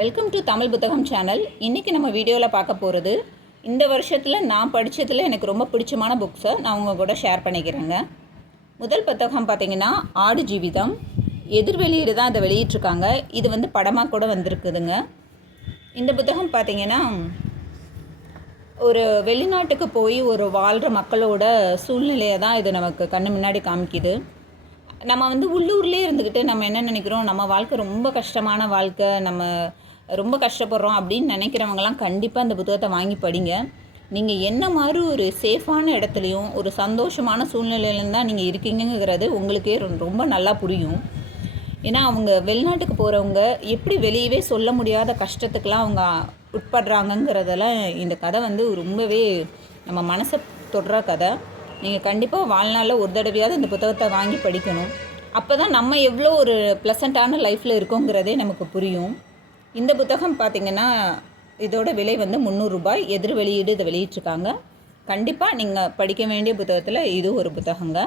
Welcome to Tamil புத்தகம் channel. இன்றைக்கி நம்ம வீடியோவில் பார்க்க போகிறது இந்த வருஷத்தில் நான் படித்ததில் எனக்கு ரொம்ப பிடிச்சமான புக்ஸை நான் உங்கள் கூட ஷேர் பண்ணிக்கிறேங்க. முதல் புத்தகம் பார்த்திங்கன்னா ஆடு ஜீவிதம். எதிர்வெளியீடு தான் இதை வெளியிட்ருக்காங்க. இது வந்து படமாக கூட வந்திருக்குதுங்க. இந்த புத்தகம் பார்த்திங்கன்னா ஒரு வெளிநாட்டுக்கு போய் ஒரு வாழ்கிற மக்களோட சூழ்நிலையை தான் இது நமக்கு கண்ணு முன்னாடி காமிக்குது. நம்ம வந்து உள்ளூர்லேயே இருந்துக்கிட்டு நம்ம என்ன நினைக்கிறோம், நம்ம வாழ்க்கை ரொம்ப கஷ்டமான வாழ்க்கை, நம்ம ரொம்ப கஷ்டப்படுறோம் அப்படின்னு நினைக்கிறவங்களாம் கண்டிப்பாக இந்த புத்தகத்தை வாங்கி படிங்க. நீங்கள் என்ன மாதிரி ஒரு சேஃபான இடத்துலையும் ஒரு சந்தோஷமான சூழ்நிலையிலும் தான் நீங்கள் இருக்கீங்கிறது உங்களுக்கே ரொம்ப நல்லா புரியும். ஏன்னா அவங்க வெளிநாட்டுக்கு போகிறவங்க எப்படி வெளியவே சொல்ல முடியாத கஷ்டத்துக்கெலாம் அவங்க உட்படுறாங்கங்கிறதெல்லாம் இந்த கதை வந்து ரொம்பவே நம்ம மனசை தொடுற கதை. நீங்கள் கண்டிப்பாக வாழ்நாளில் ஒரு தடவையாவது இந்த புத்தகத்தை வாங்கி படிக்கணும். அப்போ தான் நம்ம எவ்வளோ ஒரு ப்ளசண்ட்டான லைஃப்பில் இருக்கோங்கிறதே நமக்கு புரியும். இந்த புத்தகம் பார்த்திங்கன்னா இதோட விலை வந்து 300 ரூபாய். எதிர் வெளியீடு இதை வெளியிட்ருக்காங்க. கண்டிப்பாக நீங்கள் படிக்க வேண்டிய புத்தகத்தில் இது ஒரு புத்தகங்க.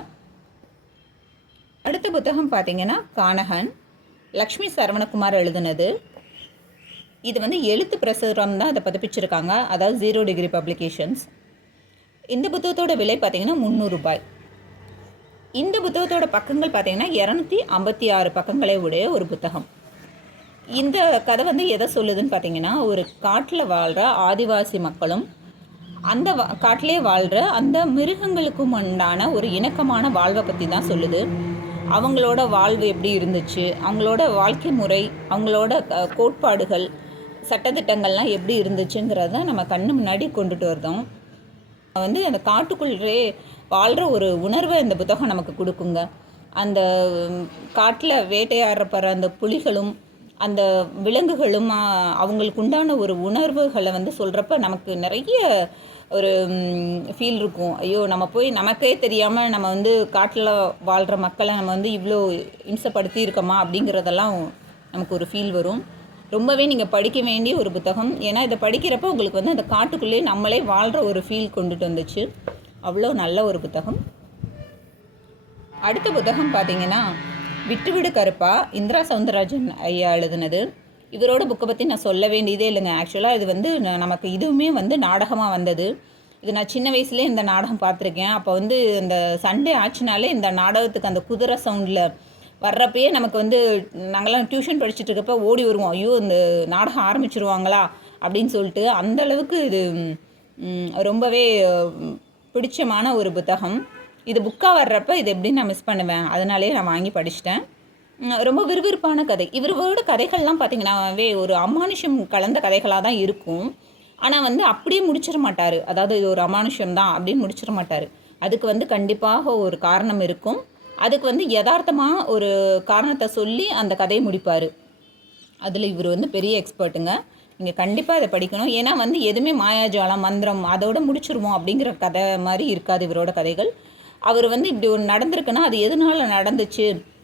அடுத்த புத்தகம் பார்த்திங்கன்னா கானகன். லக்ஷ்மி சரவணகுமார் எழுதுனது. இது வந்து எழுத்து பிரசுரம் தான் இதை பதிப்பிச்சிருக்காங்க, அதாவது 0 டிகிரி பப்ளிகேஷன்ஸ். இந்த புத்தகத்தோட விலை பார்த்திங்கன்னா 300 ரூபாய். இந்த புத்தகத்தோட பக்கங்கள் பார்த்திங்கன்னா 256 பக்கங்களை உடைய ஒரு புத்தகம். இந்த கதை வந்து எதை சொல்லுதுன்னு பார்த்திங்கன்னா, ஒரு காட்டில் வாழ்கிற ஆதிவாசி மக்களும் அந்த காட்டிலே வாழ்கிற அந்த மிருகங்களுக்கும் உண்டான ஒரு இணக்கமான வாழ்வை பற்றி தான் சொல்லுது. அவங்களோட வாழ்வு எப்படி இருந்துச்சு, அவங்களோட வாழ்க்கை முறை, அவங்களோட கோட்பாடுகள், சட்டத்திட்டங்கள்லாம் எப்படி இருந்துச்சுங்கிறத நம்ம கண்ணு முன்னாடி கொண்டுட்டு வருதோம். வந்து அந்த காட்டுக்குள்ளே வாழ்கிற ஒரு உணர்வை இந்த புத்தகம் நமக்கு கொடுக்குங்க. அந்த காட்டில் வேட்டையாடுறப்படுற அந்த புலிகளும் அந்த விலங்குகளும் அவங்களுக்கு உண்டான ஒரு உணர்வுகளை வந்து சொல்கிறப்ப நமக்கு நிறைய ஒரு ஃபீல் இருக்கும். ஐயோ, நம்ம போய் நமக்கே தெரியாமல் நம்ம வந்து காட்டில் வாழ்கிற மக்களை நம்ம வந்து இவ்வளோ இம்சப்படுத்தி இருக்கோமா அப்படிங்கிறதெல்லாம் நமக்கு ஒரு ஃபீல் வரும். ரொம்பவே நீங்கள் படிக்க வேண்டிய ஒரு புத்தகம். ஏன்னா இதை படிக்கிறப்ப உங்களுக்கு வந்து அந்த காட்டுக்குள்ளே நம்மளே வாழ்கிற ஒரு ஃபீல் கொண்டுட்டு வந்துச்சு. அவ்வளோ நல்ல ஒரு புத்தகம். அடுத்த புத்தகம் பார்த்திங்கன்னா விட்டுவிடு கருப்பா. இந்திரா சவுந்தரராஜன் ஐயா எழுதுனது. இவரோட புக்கை பற்றி நான் சொல்ல வேண்டியதே இல்லைங்க. ஆக்சுவலாக இது வந்து நமக்கு இதுவுமே வந்து நாடகமாக வந்தது. இது நான் சின்ன வயசுலேயே இந்த நாடகம் பார்த்துருக்கேன். அப்போ வந்து இந்த சண்டே ஆச்சுனாலே இந்த நாடகத்துக்கு அந்த குதிரை சவுண்டில் வர்றப்பயே நமக்கு வந்து நாங்கள்லாம் டியூஷன் படிச்சுட்டு இருக்கப்போ ஓடி வருவோம். ஐயோ, இந்த நாடகம் ஆரம்பிச்சிருவாங்களா அப்படின்னு சொல்லிட்டு. அந்தளவுக்கு இது ரொம்பவே பிடிச்சமான ஒரு புத்தகம். இது புக்காக வர்றப்போ இது எப்படி நான் மிஸ் பண்ணுவேன், அதனாலே நான் வாங்கி படிச்சிட்டேன். ரொம்ப விறுவிறுப்பான கதை. இவரோட கதைகள்லாம் பார்த்திங்கன்னாவே ஒரு அமானுஷம் கலந்த கதைகளாக தான் இருக்கும். ஆனால் வந்து அப்படியே முடிச்சிட மாட்டார். அதாவது இது ஒரு அமானுஷம் தான் அப்படின்னு முடிச்சிட மாட்டார். அதுக்கு வந்து கண்டிப்பாக ஒரு காரணம் இருக்கும். அதுக்கு வந்து யதார்த்தமாக ஒரு காரணத்தை சொல்லி அந்த கதையை முடிப்பார். அதில் இவர் வந்து பெரிய எக்ஸ்பர்ட்டுங்க. நீங்கள் கண்டிப்பாக இதை படிக்கணும். ஏன்னா வந்து எதுவுமே மாயாஜாலம் மந்திரம் அதோட முடிச்சிருவோம் அப்படிங்கிற கதை மாதிரி இருக்காது இவரோட கதைகள். அவர் வந்து இப்படி ஒன்று நடந்திருக்குன்னா அது எதனால நடந்துச்சு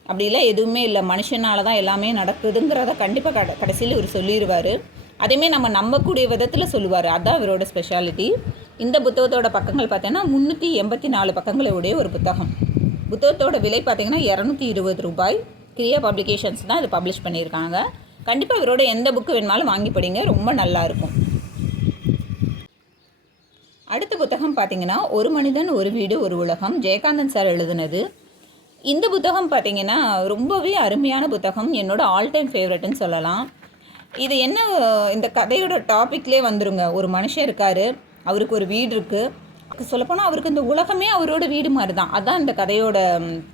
அப்படிலாம் எதுவுமே இல்லை, மனுஷனால தான் எல்லாமே நடக்குதுங்கிறத கண்டிப்பாக கடைசியில் இவர் சொல்லிடுவார். அதேமாரி நம்ம நம்பக்கூடிய விதத்தில் சொல்லுவார். அதுதான் இவரோட ஸ்பெஷாலிட்டி. இந்த புத்தகத்தோட பக்கங்கள் பார்த்தீங்கன்னா 384 பக்கங்களை உடைய ஒரு புத்தகம். புத்தகத்தோட விலை பார்த்திங்கன்னா 220 ரூபாய். கிரியா பப்ளிகேஷன்ஸ் தான் இது பப்ளிஷ் பண்ணியிருக்காங்க. கண்டிப்பாக இவரோட எந்த புக்கு வேணுமாலும் வாங்கி படிங்க, ரொம்ப நல்லாயிருக்கும். அடுத்த புத்தகம் பார்த்திங்கன்னா ஒரு மனிதன் ஒரு வீடு ஒரு உலகம். ஜெயகாந்தன் சார் எழுதுனது. இந்த புத்தகம் பார்த்திங்கன்னா ரொம்பவே அருமையான புத்தகம். என்னோட ஆல் டைம் ஃபேவரட்னு சொல்லலாம். இது என்ன, இந்த கதையோட டாப்பிக்லேயே வந்துருங்க. ஒரு மனுஷன் இருக்கார், அவருக்கு ஒரு வீடு இருக்குது. சொல்லப்போனால் அவருக்கு இந்த உலகமே அவரோட வீடு மாதிரி தான். அதுதான் இந்த கதையோட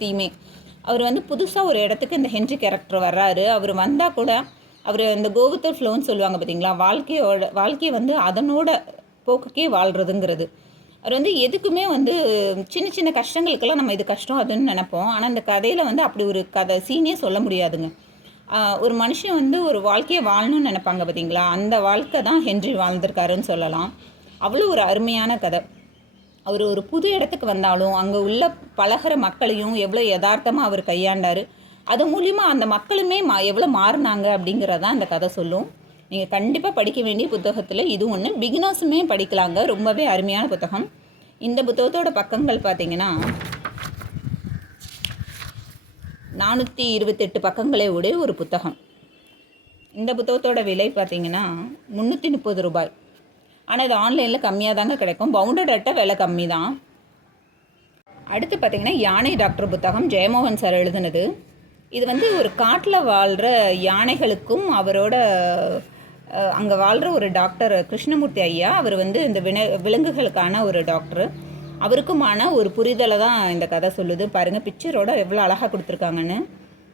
தீமே. அவர் வந்து புதுசாக ஒரு இடத்துக்கு இந்த ஹென்றி கேரக்டர் வர்றாரு. அவர் வந்தால் கூட அவர் இந்த கோவித்தர் ஃப்ளோன்னு சொல்லுவாங்க பார்த்தீங்களா, வாழ்க்கையை வந்து அதனோட போக்குக்கே வாழ்கிறதுங்கிறது. அவர் வந்து எதுக்குமே வந்து சின்ன சின்ன கஷ்டங்களுக்கெல்லாம் நம்ம இது கஷ்டம் அதுன்னு நினைப்போம். ஆனால் இந்த கதையில் வந்து அப்படி ஒரு கதை சீனே சொல்ல முடியாதுங்க. ஒரு மனுஷன் வந்து ஒரு வாழ்க்கையை வாழணும்னு நினைப்பாங்க பார்த்தீங்களா, அந்த வாழ்க்கை தான் ஹென்றி வாழ்ந்திருக்காருன்னு சொல்லலாம். அவ்வளோ ஒரு அருமையான கதை. அவர் ஒரு புது இடத்துக்கு வந்தாலும் அங்கே உள்ள பழகிற மக்களையும் எவ்வளோ யதார்த்தமாக அவர் கையாண்டார். அது மூலிமா அந்த மக்களுமே எவ்வளோ மாறினாங்க அப்படிங்கிறதான் இந்த கதை சொல்லும். நீங்கள் கண்டிப்பாக படிக்க வேண்டிய புத்தகத்தில் இது ஒன்று. பிகினர்ஸுமே படிக்கலாங்க. ரொம்பவே அருமையான புத்தகம். இந்த புத்தகத்தோட பக்கங்கள் பார்த்திங்கன்னா 428 பக்கங்களை உடைய ஒரு புத்தகம். இந்த புத்தகத்தோட விலை பார்த்தீங்கன்னா 330 ரூபாய். ஆனால் இது ஆன்லைனில் கம்மியாக தாங்க கிடைக்கும். பவுண்டட் அட்டை விலை கம்மி தான். அடுத்து பார்த்திங்கன்னா யானை டாக்டர் புத்தகம் ஜெயமோகன் சார் எழுதுனது. இது வந்து ஒரு காட்டில் வாழ்கிற யானைகளுக்கும் அவரோட அங்கே வாழ்கிற ஒரு டாக்டர் கிருஷ்ணமூர்த்தி ஐயா, அவர் வந்து இந்த விலங்குகளுக்கான ஒரு டாக்டர், அவருக்குமான ஒரு புரிதலை தான் இந்த கதை சொல்லுது. பாருங்கள் பிக்சரோட எவ்வளோ அழகாக கொடுத்துருக்காங்கன்னு.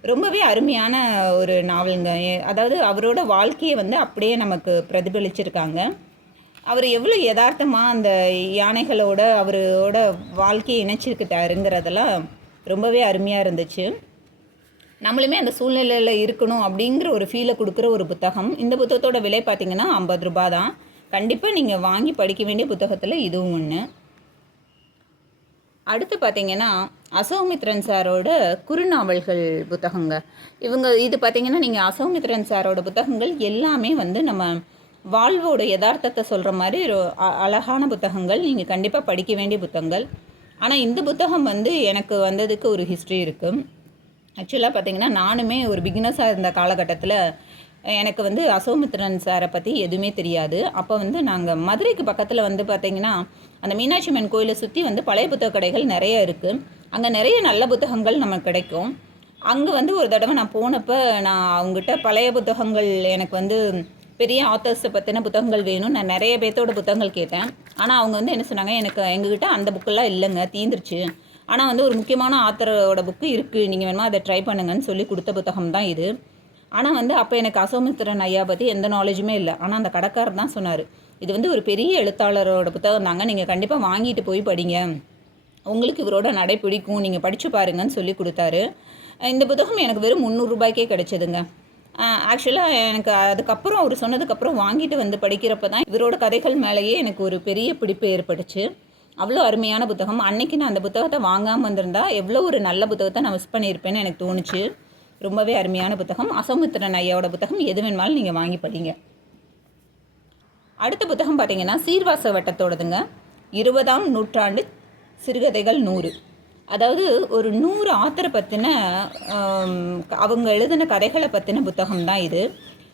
ரொம்பவே அருமையான ஒரு நாவலுங்க. அதாவது அவரோட வாழ்க்கையை வந்து அப்படியே நமக்கு பிரதிபலிச்சிருக்காங்க. அவர் எவ்வளோ யதார்த்தமாக அந்த யானைகளோட அவரோட வாழ்க்கையை இணைச்சிருக்கிட்டாருங்கிறதெல்லாம் ரொம்பவே அருமையாக இருந்துச்சு. நம்மளுமே அந்த சூழ்நிலையில் இருக்கணும் அப்படிங்கிற ஒரு ஃபீலை கொடுக்குற ஒரு புத்தகம். இந்த புத்தகத்தோட விலை பார்த்திங்கன்னா 50 ரூபா தான். கண்டிப்பாக நீங்கள் வாங்கி படிக்க வேண்டிய புத்தகத்தில் இதுவும் ஒன்று. அடுத்து பார்த்திங்கன்னா அசோமித்ரன் சாரோட குறுநாவல்கள் புத்தகங்க. இது பார்த்திங்கன்னா நீங்கள் அசோமித்ரன் சாரோட புத்தகங்கள் எல்லாமே வந்து நம்ம வாழ்வோட யதார்த்தத்தை சொல்கிற மாதிரி அழகான புத்தகங்கள். நீங்கள் கண்டிப்பாக படிக்க வேண்டிய புத்தகங்கள். ஆனால் இந்த புத்தகம் வந்து எனக்கு வந்ததுக்கு ஒரு ஹிஸ்ட்ரி இருக்குது. ஆக்சுவலாக பார்த்திங்கன்னா நானுமே ஒரு பிகினர்ஸாக இருந்த காலகட்டத்தில் எனக்கு வந்து அசோமித்ரன் சாரை பற்றி எதுவுமே தெரியாது. அப்போ வந்து நாங்கள் மதுரைக்கு பக்கத்தில் வந்து பார்த்திங்கன்னா அந்த மீனாட்சி அம்மன் கோயிலை சுற்றி வந்து பழைய புத்தக கடைகள் நிறைய இருக்குது. அங்கே நிறைய நல்ல புத்தகங்கள் நமக்கு கிடைக்கும். அங்கே வந்து ஒரு தடவை நான் போனப்போ நான் அவங்ககிட்ட பழைய புத்தகங்கள் எனக்கு வந்து பெரிய ஆத்தர்ஸை பற்றின புத்தகங்கள் வேணும், நான் நிறைய பேர்த்தோட புத்தகங்கள் கேட்டேன். ஆனால் அவங்க வந்து என்ன சொன்னாங்க, எங்ககிட்ட அந்த புக்கெல்லாம் இல்லைங்க, தீந்துருச்சு. ஆனால் வந்து ஒரு முக்கியமான ஆத்தரோட புக்கு இருக்குது, நீங்கள் வேணுமா அதை ட்ரை பண்ணுங்கன்னு சொல்லி கொடுத்த புத்தகம் தான் இது. ஆனால் வந்து அப்போ எனக்கு அசோமித்ரன் ஐயா பற்றி எந்த நாலேஜுமே இல்லை. ஆனால் அந்த கடைக்காரர் தான் சொன்னார், இது வந்து ஒரு பெரிய எழுத்தாளரோட புத்தகம் தாங்க, நீங்கள் கண்டிப்பாக வாங்கிட்டு போய் படிங்க, உங்களுக்கு இவரோட நடை பிடிக்கும், நீங்கள் படித்து பாருங்கன்னு சொல்லி கொடுத்தாரு. இந்த புத்தகம் எனக்கு வெறும் 300 ரூபாய்க்கே கிடைச்சதுங்க. ஆக்சுவலாக எனக்கு அதுக்கப்புறம் அவர் சொன்னதுக்கப்புறம் வாங்கிட்டு வந்து படிக்கிறப்ப தான் இவரோட கதைகள் மேலேயே எனக்கு ஒரு பெரிய பிடிப்பு ஏற்பட்டுச்சு. அவ்வளோ அருமையான புத்தகம். அன்றைக்கி நான் அந்த புத்தகத்தை வாங்காமல் வந்திருந்தா எவ்வளோ ஒரு நல்ல புத்தகத்தை நான் மிஸ் பண்ணியிருப்பேன்னு எனக்கு தோணுச்சு. ரொம்பவே அருமையான புத்தகம். அசோமித்ரன் ஐயாவோட புத்தகம் எது வேணுமாலும் நீங்கள் வாங்கி படிங்க. அடுத்த புத்தகம் பார்த்திங்கன்னா சீர்வாச வட்டத்தோடதுங்க. 20ஆம் நூற்றாண்டு சிறுகதைகள் 100. அதாவது ஒரு 100 ஆத்தரை பற்றின அவங்க எழுதின கதைகளை பற்றின புத்தகம் தான் இது.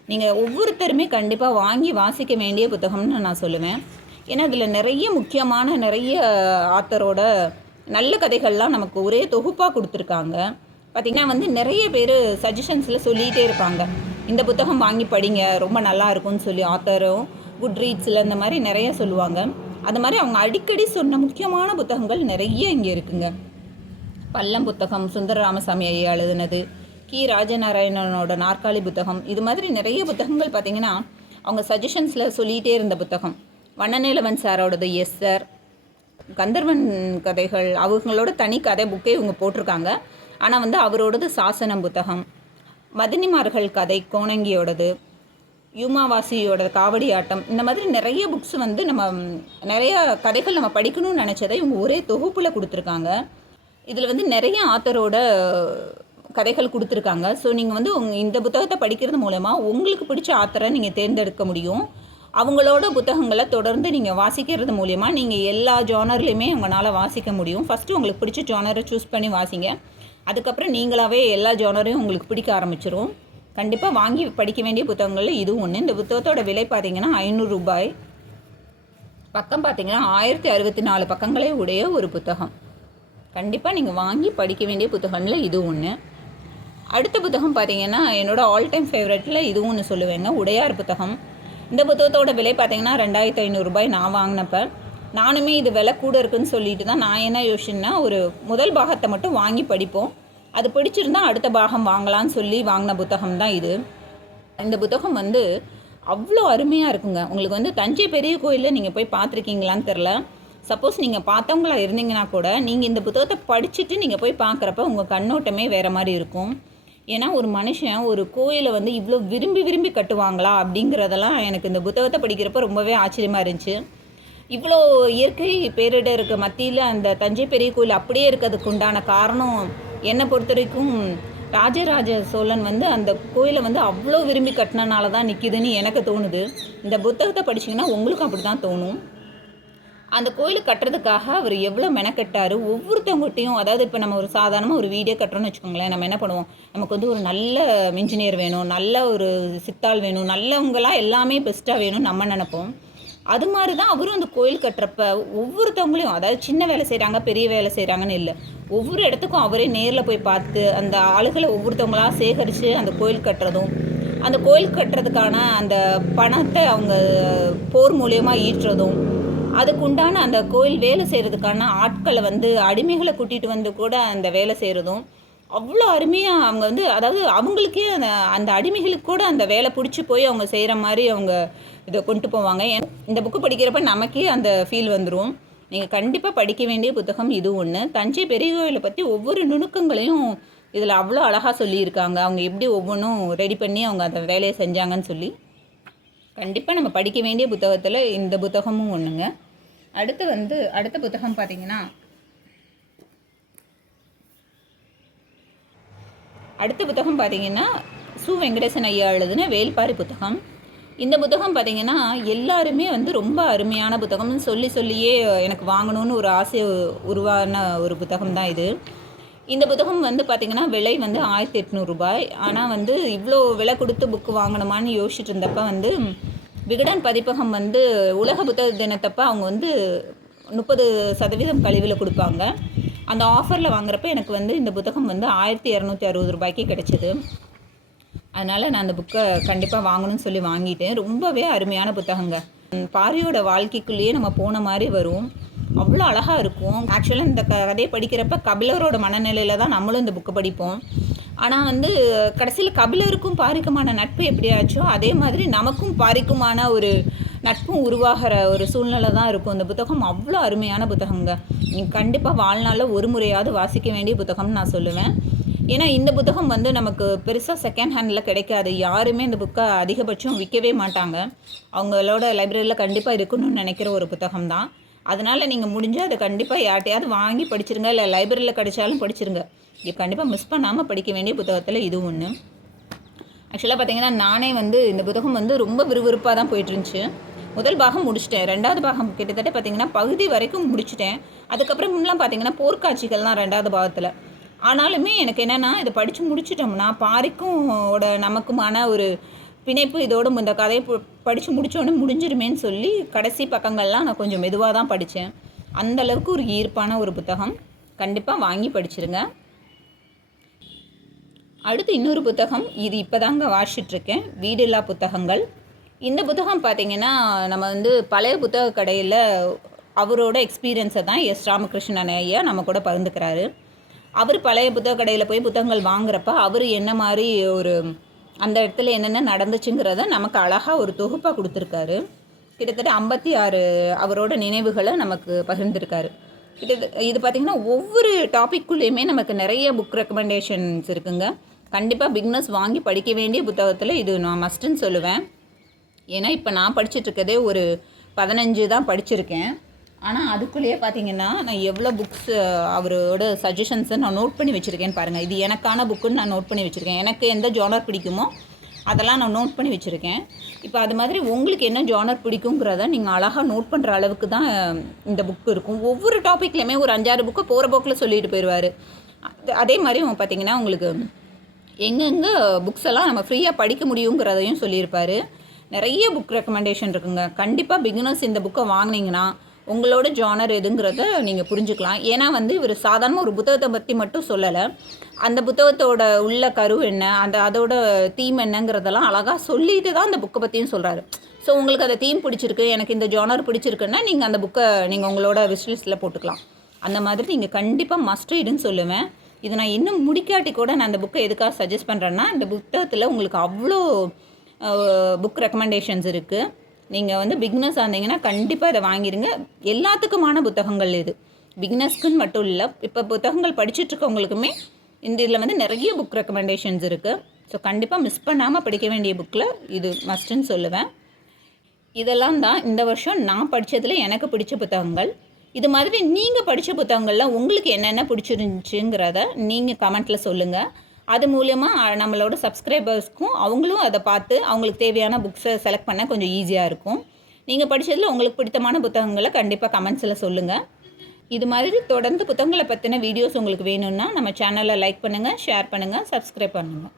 நீங்கள் ஒவ்வொருத்தருமே கண்டிப்பாக வாங்கி வாசிக்க வேண்டிய புத்தகம்னு நான் சொல்லுவேன். ஏன்னா இதில் நிறைய முக்கியமான நிறைய ஆத்தரோட நல்ல கதைகள்லாம் நமக்கு ஒரே தொகுப்பாக கொடுத்துருக்காங்க. பார்த்திங்கன்னா வந்து நிறைய பேர் சஜஷன்ஸில் சொல்லிகிட்டே இருப்பாங்க, இந்த புத்தகம் வாங்கி படிங்க ரொம்ப நல்லா இருக்கும்னு சொல்லி. ஆத்தரும் குட் ரீட்ஸில் இந்த மாதிரி நிறைய சொல்லுவாங்க. அது மாதிரி அவங்க அடிக்கடி சொன்ன முக்கியமான புத்தகங்கள் நிறைய இங்கே இருக்குங்க. பல்லம் புத்தகம் சுந்தர ராமசாமி ஐயா எழுதுனது, கி ராஜநாராயணனோட நாற்காலி புத்தகம், இது மாதிரி நிறைய புத்தகங்கள் பார்த்திங்கன்னா அவங்க சஜஷன்ஸில் சொல்லிகிட்டே இருந்த புத்தகம். வண்ணநிலவன் சாரோடது எஸ் சார், கந்தர்வன் கதைகள் அவங்களோட தனி கதை புக்கே இவங்க போட்டிருக்காங்க. ஆனால் வந்து அவரோடது சாசனம் புத்தகம், மதினிமார்கள் கதை கோணங்கியோடது, யூமாவாசியோட காவடி ஆட்டம், இந்த மாதிரி நிறைய புக்ஸ் வந்து நம்ம நிறைய கதைகள் நம்ம படிக்கணும்னு நினச்சதை இவங்க ஒரே தொகுப்பில் கொடுத்துருக்காங்க. இதில் வந்து நிறைய ஆத்தரோட கதைகள் கொடுத்துருக்காங்க. ஸோ நீங்கள் வந்து இந்த புத்தகத்தை படிக்கிறது மூலமாக உங்களுக்கு பிடிச்ச ஆத்தரை நீங்கள் தேர்ந்தெடுக்க முடியும். அவங்களோட புத்தகங்களை தொடர்ந்து நீங்கள் வாசிக்கிறது மூலமா நீங்கள் எல்லா ஜானர்லையுமே உங்களால் வாசிக்க முடியும். ஃபஸ்ட்டு உங்களுக்கு பிடிச்ச ஜானரை சூஸ் பண்ணி வாசிங்க. அதுக்கப்புறம் நீங்களாகவே எல்லா ஜானரையும் உங்களுக்கு பிடிக்க ஆரம்பிச்சிரும். கண்டிப்பாக வாங்கி படிக்க வேண்டிய புத்தகங்களில் இதுவும் ஒன்று. இந்த புத்தகத்தோட விலை பார்த்திங்கன்னா 500 ரூபாய். பக்கம் பார்த்திங்கன்னா 1064 பக்கங்களே உடைய ஒரு புத்தகம். கண்டிப்பாக நீங்கள் வாங்கி படிக்க வேண்டிய புத்தகங்களில் இதுவும் ஒன்று. அடுத்த புத்தகம் பார்த்திங்கன்னா என்னோடய ஆல் டைம் ஃபேவரட்டில் இதுவும் ஒன்று சொல்லுவேங்க, உடையார் புத்தகம். இந்த புத்தகத்தோட விலை பார்த்திங்கன்னா 2500 ரூபாய். நான் வாங்கினப்போ நானுமே இது விலை கூட இருக்குதுன்னு சொல்லிட்டு தான் நான் என்ன யோசிச்சேன்னா, ஒரு முதல் பாகத்தை மட்டும் வாங்கி படிப்போம், அது பிடிச்சிருந்தா அடுத்த பாகம் வாங்கலான்னு சொல்லி வாங்கின புத்தகம் தான் இது. இந்த புத்தகம் வந்து அவ்வளோ அருமையாக இருக்குங்க. உங்களுக்கு வந்து தஞ்சை பெரிய கோயிலில் நீங்கள் போய் பார்த்துருக்கீங்களான்னு தெரில. சப்போஸ் நீங்கள் பார்த்தவங்களா இருந்தீங்கன்னா கூட நீங்கள் இந்த புத்தகத்தை படிச்சுட்டு நீங்கள் போய் பார்க்குறப்ப உங்கள் கண்ணோட்டமே வேறு மாதிரி இருக்கும். ஏன்னா ஒரு மனுஷன் ஒரு கோயிலை வந்து இவ்வளோ விரும்பி விரும்பி கட்டுவாங்களா அப்படிங்கிறதெல்லாம் எனக்கு இந்த புத்தகத்தை படிக்கிறப்ப ரொம்பவே ஆச்சரியமாக இருந்துச்சு. இவ்வளோ இயற்கை பேரிடருக்கு மத்தியில் அந்த தஞ்சை பெரிய கோயில் அப்படியே இருக்கிறதுக்கு உண்டான காரணம் என்னை பொறுத்த வரைக்கும் ராஜராஜ சோழன் வந்து அந்த கோயிலை வந்து அவ்வளோ விரும்பி கட்டினனால தான் நிற்கிதுன்னு எனக்கு தோணுது. இந்த புத்தகத்தை படிச்சிங்கன்னா உங்களுக்கும் அப்படி தான் தோணும். அந்த கோயில் கட்டுறதுக்காக அவர் எவ்வளோ மெனக்கெட்டார். ஒவ்வொருத்தவங்ககிட்டையும், அதாவது இப்போ நம்ம ஒரு சாதாரணமாக ஒரு வீடே கட்டுறோன்னு வச்சுக்கோங்களேன், நம்ம என்ன பண்ணுவோம், நமக்கு வந்து ஒரு நல்ல இன்ஜினியர் வேணும், நல்ல ஒரு சித்தாள் வேணும், நல்லவங்களாம் எல்லாமே பெஸ்ட்டாக வேணும்னு நம்ம நினைப்போம். அது மாதிரி தான் அவரும் அந்த கோயில் கட்டுறப்ப ஒவ்வொருத்தவங்களையும், அதாவது சின்ன வேலை செய்கிறாங்க பெரிய வேலை செய்கிறாங்கன்னு இல்லை, ஒவ்வொரு இடத்துக்கும் அவரே நேரில் போய் பார்த்து அந்த ஆளுகளை ஒவ்வொருத்தவங்களாக சேகரித்து அந்த கோயில் கட்டுறதும், அந்த கோயில் கட்டுறதுக்கான அந்த பணத்தை அவங்க போர் மூலியமாக ஈட்டுறதும், அதுக்குண்டான அந்த கோயில் வேலை செய்கிறதுக்கான ஆட்களை வந்து அடிமைகளை கூட்டிகிட்டு வந்து கூட அந்த வேலை செய்கிறதும் அவ்வளோ அருமையாக அவங்க வந்து, அதாவது அவங்களுக்கே அந்த அந்த அடிமைகளுக்கு கூட அந்த வேலை பிடிச்சி போய் அவங்க செய்கிற மாதிரி அவங்க இதை கொண்டு போவாங்க. இந்த புக்கு படிக்கிறப்ப நமக்கே அந்த ஃபீல் வந்துடும். நீங்கள் கண்டிப்பாக படிக்க வேண்டிய புத்தகம் இது ஒன்று. தஞ்சை பெரிய கோயிலை பற்றி ஒவ்வொரு நுணுக்கங்களையும் இதில் அவ்வளோ அழகாக சொல்லியிருக்காங்க. அவங்க எப்படி ஒவ்வொன்றும் ரெடி பண்ணி அவங்க அந்த வேலையை செஞ்சாங்கன்னு சொல்லி கண்டிப்பாக நம்ம படிக்க வேண்டிய புத்தகத்தில் இந்த புத்தகமும் ஒன்றுங்க. அடுத்த புத்தகம் பார்த்திங்கன்னா, சு வெங்கடேசன் ஐயா எழுதின வேள்பாரி புத்தகம். இந்த புத்தகம் பார்த்திங்கன்னா எல்லாருமே வந்து ரொம்ப அருமையான புத்தகம்னு சொல்லியே எனக்கு வாங்கணும்னு ஒரு ஆசை உருவான ஒரு புத்தகம் தான் இது. இந்த புத்தகம் வந்து பார்த்திங்கன்னா விலை வந்து 1800 ரூபாய். ஆனால் வந்து இவ்வளோ விலை கொடுத்து புக்கு வாங்கணுமான்னு யோசிச்சுட்டு இருந்தப்போ வந்து விகடன் பதிப்பகம் வந்து உலக புத்தக தினத்தப்போ அவங்க வந்து 30% கழிவில் கொடுப்பாங்க. அந்த ஆஃபரில் வாங்குறப்ப எனக்கு வந்து இந்த புத்தகம் வந்து 1260 ரூபாய்க்கு கிடச்சிது. அதனால் நான் அந்த புக்கை கண்டிப்பாக வாங்கணும்னு சொல்லி வாங்கிட்டேன். ரொம்பவே அருமையான புத்தகங்க. பாரியோட வாழ்க்கைக்குள்ளேயே நம்ம போன மாதிரி வரும். அவ்வளோ அழகாக இருக்கும். ஆக்சுவலாக இந்த கதையை படிக்கிறப்ப கபிலரோட மனநிலையில் தான் நம்மளும் இந்த புக்கை படிப்போம். ஆனால் வந்து கடைசியில் கபிலருக்கும் பாரிக்குமான நட்பு எப்படியாச்சோ அதே மாதிரி நமக்கும் பாரிக்குமான ஒரு நட்பும் உருவாகிற ஒரு சூழ்நிலை தான் இருக்கும். இந்த புத்தகம் அவ்வளோ அருமையான புத்தகங்க. நீங்கள் கண்டிப்பாக வாழ்நாளில் ஒரு முறையாவது வாசிக்க வேண்டிய புத்தகம்னு நான் சொல்லுவேன். ஏன்னா இந்த புத்தகம் வந்து நமக்கு பெருசாக செகண்ட் ஹேண்டில் கிடைக்காது. யாருமே இந்த புக்கை அதிகபட்சம் விற்கவே மாட்டாங்க. அவங்களோட லைப்ரரியில் கண்டிப்பாக இருக்கணும்னு நினைக்கிற ஒரு புத்தகம் தான். அதனால் நீங்கள் முடிஞ்சால் அதை கண்டிப்பாக யார்ட்டையாவது வாங்கி படிச்சிருங்க, இல்லை லைப்ரரியில் கிடைச்சாலும் படிச்சிருங்க. இது கண்டிப்பாக மிஸ் பண்ணாமல் படிக்க வேண்டிய புத்தகத்தில் இது ஒன்று. ஆக்சுவலாக பார்த்திங்கன்னா நானே வந்து இந்த புத்தகம் வந்து ரொம்ப விறுவிறுப்பாக தான் போயிட்டுருந்துச்சு. முதல் பாகம் முடிச்சிட்டேன். 2வது பாகம் கிட்டத்தட்ட பார்த்திங்கன்னா பகுதி வரைக்கும் முடிச்சிட்டேன். அதுக்கப்புறம்லாம் பார்த்திங்கன்னா போர்க்காட்சிகள் தான் 2வது பாகத்தில். ஆனாலுமே எனக்கு என்னென்னா இதை படித்து முடிச்சிட்டோம்னா பாரிக்கும் நமக்குமான ஒரு பிணைப்பு இதோடு இந்த கதையை படித்து முடித்தோடனே முடிஞ்சிருமேன்னு சொல்லி கடைசி பக்கங்கள்லாம் நான் கொஞ்சம் மெதுவாக தான் படித்தேன். அந்தளவுக்கு ஒரு ஈர்ப்பான ஒரு புத்தகம். கண்டிப்பாக வாங்கி படிச்சிருங்க. அடுத்து இன்னொரு புத்தகம், இது இப்போ தாங்க வாசிச்சிட்ருக்கேன், வீடில்லா புத்தகங்கள். இந்த புத்தகம் பார்த்திங்கன்னா நம்ம வந்து பழைய புத்தக கடையில் அவரோட எக்ஸ்பீரியன்ஸை தான் எஸ் ராமகிருஷ்ணன் ஐயா நம்ம கூட பகிர்ந்துக்கிறாரு. அவர் பழைய புத்தக கடையில் போய் புத்தகங்கள் வாங்குறப்ப அவர் என்ன மாதிரி ஒரு அந்த இடத்துல என்னென்ன நடந்துச்சுங்கிறத நமக்கு அழகாக ஒரு தொகுப்பாக கொடுத்துருக்காரு. கிட்டத்தட்ட 56 அவரோட நினைவுகளை நமக்கு பகிர்ந்துருக்காரு. இது பார்த்திங்கன்னா ஒவ்வொரு டாப்பிக்குள்ளேயுமே நமக்கு நிறைய புக் ரெக்கமெண்டேஷன்ஸ் இருக்குங்க. கண்டிப்பாக பிக்னஸ் வாங்கி படிக்க வேண்டிய புத்தகத்தில் இது நான் மஸ்ட்டுன்னு சொல்லுவேன். ஏன்னா இப்போ நான் படிச்சுட்ருக்கதே ஒரு 15 தான் படிச்சிருக்கேன். ஆனால் அதுக்குள்ளேயே பார்த்திங்கன்னா நான் எவ்வளோ புக்ஸ் அவரோட சஜஷன்ஸை நான் நோட் பண்ணி வச்சுருக்கேன்னு பாருங்கள். இது எனக்கான புக்குன்னு நான் நோட் பண்ணி வச்சுருக்கேன். எனக்கு எந்த ஜானர் பிடிக்குமோ அதெல்லாம் நான் நோட் பண்ணி வச்சுருக்கேன். இப்போ அது மாதிரி உங்களுக்கு என்ன ஜானர் பிடிக்குங்கிறத நீங்கள் அழகாக நோட் பண்ணுற அளவுக்கு தான் இந்த புக்கு இருக்கும். ஒவ்வொரு டாப்பிக்லையுமே ஒரு 5-6 புக்கு போகிற போக்கில் சொல்லிட்டு போயிடுவார். அதே மாதிரி பார்த்திங்கன்னா உங்களுக்கு எங்கெங்கே புக்ஸ் எல்லாம் நம்ம ஃப்ரீயாக படிக்க முடியுங்கிறதையும் சொல்லியிருப்பார். நிறைய புக் ரெக்கமெண்டேஷன் இருக்குங்க. கண்டிப்பாக பிகினர்ஸ் இந்த புக்கை வாங்கினீங்கன்னா உங்களோட ஜானர் எதுங்கிறத நீங்கள் புரிஞ்சுக்கலாம். ஏன்னா வந்து இவர் சாதாரண ஒரு புத்தகத்தை பற்றி மட்டும் சொல்லலை, அந்த புத்தகத்தோட உள்ள கரு என்ன, அதோட தீம் என்னங்கிறதெல்லாம் அழகாக சொல்லிட்டு தான் அந்த புக்கை பற்றியும் சொல்கிறாரு. ஸோ உங்களுக்கு அந்த தீம் பிடிச்சிருக்கு, எனக்கு இந்த ஜானர் பிடிச்சிருக்குன்னா நீங்கள் அந்த புக்கை நீங்கள் உங்களோட விஷ்லிஸ்ட்டில் போட்டுக்கலாம். அந்த மாதிரி நீங்கள் கண்டிப்பாக மஸ்ட் ரீடுன்னு சொல்லுவேன். இது நான் இன்னும் முடிக்காட்டி கூட நான் அந்த புக்கை எதுக்காக சஜஸ்ட் பண்ணுறேன்னா, இந்த புத்தகத்தில் உங்களுக்கு அவ்வளோ புக் ரெக்கமெண்டேஷன்ஸ் இருக்குது. நீங்கள் வந்து பிகினர்ஸ் ஆனீங்கன்னா கண்டிப்பாக இதை வாங்கிடுங்க. எல்லாத்துக்குமான புத்தகங்கள் இது, பிகினர்ஸ்க்குன்னு மட்டும் இல்லை. இப்போ புத்தகங்கள் படிச்சுட்ருக்கவங்களுக்குமே இதில் வந்து நிறைய புக் ரெக்கமெண்டேஷன்ஸ் இருக்குது. ஸோ கண்டிப்பாக மிஸ் பண்ணாமல் படிக்க வேண்டிய புக்கில் இது மஸ்ட்டுன்னு சொல்லுவேன். இதெல்லாம் தான் இந்த வருஷம் நான் படித்ததில் எனக்கு பிடிச்ச புத்தகங்கள். இது மாதிரி நீங்கள் படித்த புத்தகங்களில் உங்களுக்கு என்னென்ன பிடிச்சிருந்துச்சுங்கிறத நீங்கள் கமெண்ட்டில் சொல்லுங்கள். அது மூலமாக நம்மளோட சப்ஸ்கிரைபர்ஸ்க்கும் அவங்களும் அதை பார்த்து அவங்களுக்கு தேவையான புக்ஸை செலக்ட் பண்ண கொஞ்சம் ஈஸியாக இருக்கும். நீங்கள் படித்ததில் உங்களுக்கு பிடித்தமான புத்தகங்களை கண்டிப்பாக கமெண்ட்ஸில் சொல்லுங்கள். இது மாதிரி தொடர்ந்து புத்தகங்களை பற்றின வீடியோஸ் உங்களுக்கு வேணும்னா நம்ம சேனலை லைக் பண்ணுங்கள், ஷேர் பண்ணுங்கள், சப்ஸ்கிரைப் பண்ணுங்கள்.